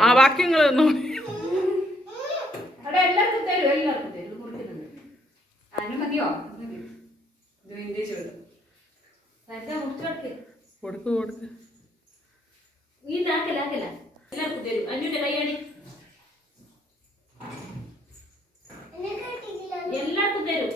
ആ ബാക്കി നിങ്ങൾ എല്ലാവർക്കും തരും എല്ലാവർക്കും തരും മുറിക്കുന്നുണ്ട് അതിന് മതിയോ കൊടുക്ക് കൊടുക്ക് നീ ആക്കല എല്ലാവർക്കും തരും അഞ്ഞൂന്റെ കൈയാടി എല്ലാവർക്കും തരും